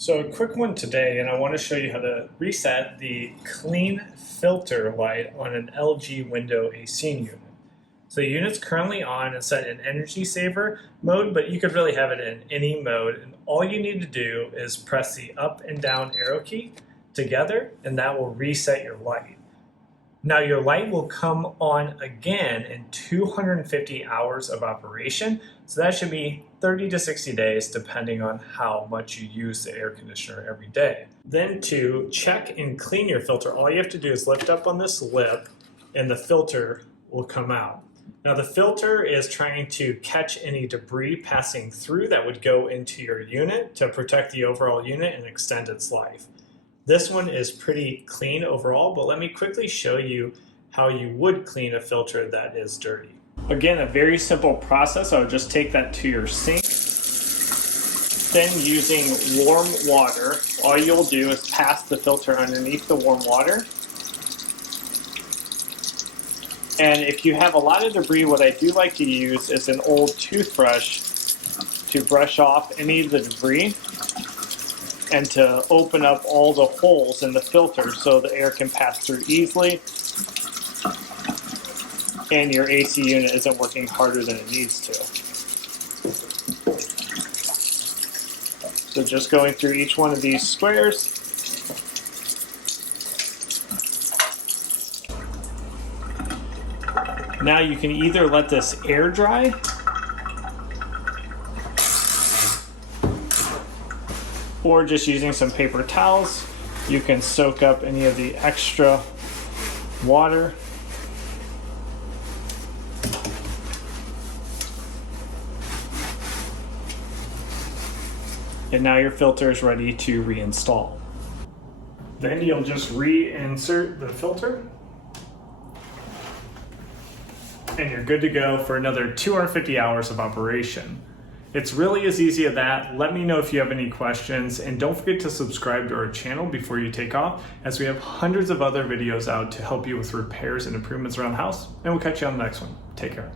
So a quick one today, and I want to show you how to reset the clean filter light on an LG window AC unit. So the unit's currently on and set in energy saver mode, but you could really have it in any mode. And all you need to do is press the up and down arrow key together, and that will reset your light. Now your light will come on again in 250 hours of operation, so that should be 30 to 60 days depending on how much you use the air conditioner every day. Then to check and clean your filter, all you have to do is lift up on this lip and the filter will come out. Now the filter is trying to catch any debris passing through that would go into your unit to protect the overall unit and extend its life. This one is pretty clean overall, but let me quickly show you how you would clean a filter that is dirty. Again, a very simple process. I would just take that to your sink. Then using warm water, all you'll do is pass the filter underneath the warm water. And if you have a lot of debris, what I do like to use is an old toothbrush to brush off any of the debris and to open up all the holes in the filter so the air can pass through easily and your AC unit isn't working harder than it needs to. So just going through each one of these squares. Now you can either let this air dry or just using some paper towels, you can soak up any of the extra water. And now your filter is ready to reinstall. Then you'll just reinsert the filter. And you're good to go for another 250 hours of operation. It's really as easy as that. Let me know if you have any questions, and don't forget to subscribe to our channel before you take off, as we have hundreds of other videos out to help you with repairs and improvements around the house, and we'll catch you on the next one. Take care.